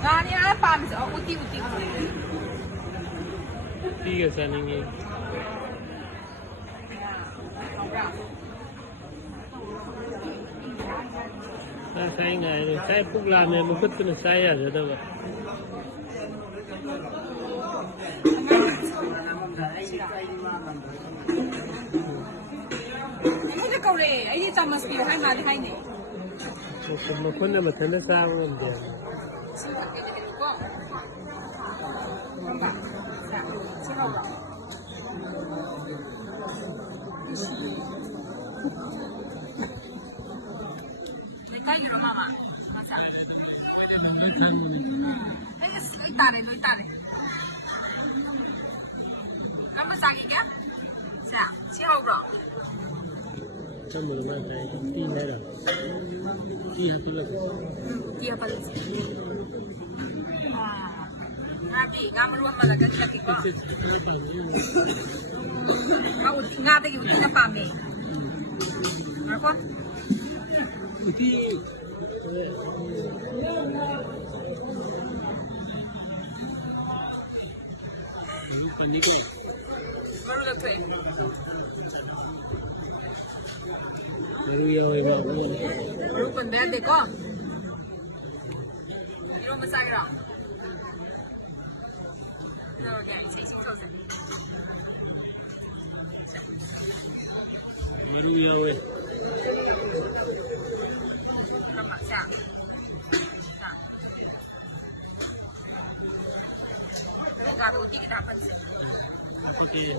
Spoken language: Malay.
Ngani ada pam sih, uti. Tiga sana ni. Saya ingat, saya pukul ni mungkin tu saya ada tu. Ini kau le, ini cuma sekali hai mali hai ni. Mungkin nama tanda sama dia. Kaya yung mama, masa. Ay, itare. Kamu sakit ya? Siapa bro? Kamu rumah saya tinggal dah. Dia apa lagi? Nabi, kamu rumah mana kan lagi kok? Kau tinggal lagi uti apa ni? Apa? Uti. Panik lagi. Baru dah tuh. Baru ya, baru. Baru pendek deh kok. Ini besar kira. Ini dia, ini sih. Baru ya, weh. Siap. Kalau uti kita apa sih? Okay.